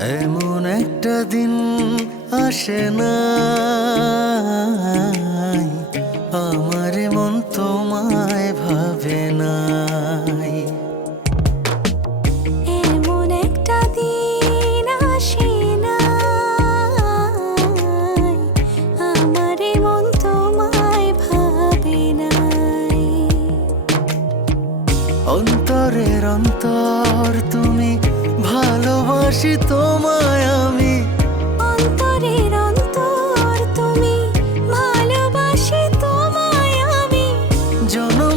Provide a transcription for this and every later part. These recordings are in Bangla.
এমন একটা দিন আসে না আমার মন তোমায় ভাবে নাই। এমন একটা দিন আসে না আমার মন তোমায় ভাবে নাই। অন্তরের অন্তর তুমি ভালোবাসি তোমায় 던져놓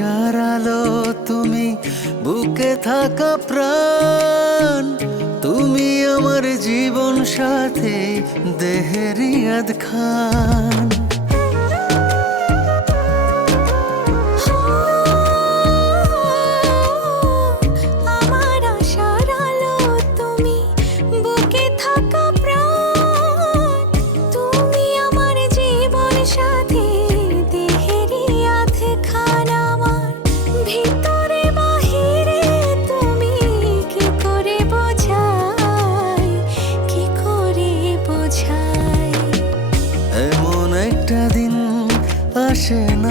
আলো তুমি বুকে থাকা প্রাণ। তুমি আমার জীবন সাথে দেহেরিয়াদ খান। আসে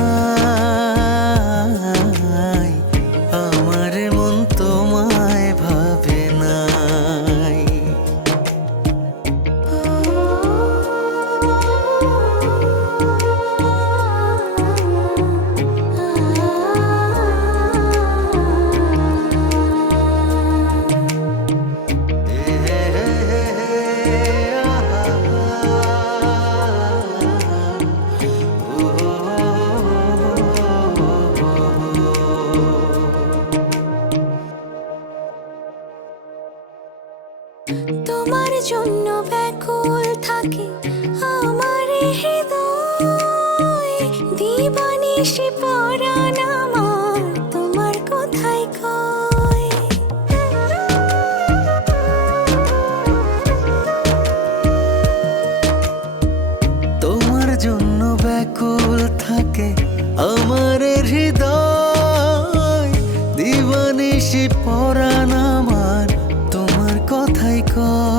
সে তোমার জন্য ব্যাকুল থাকে আমার হৃদয়। দিবানিশি পরাণ আমার তোমার কথাই কয়।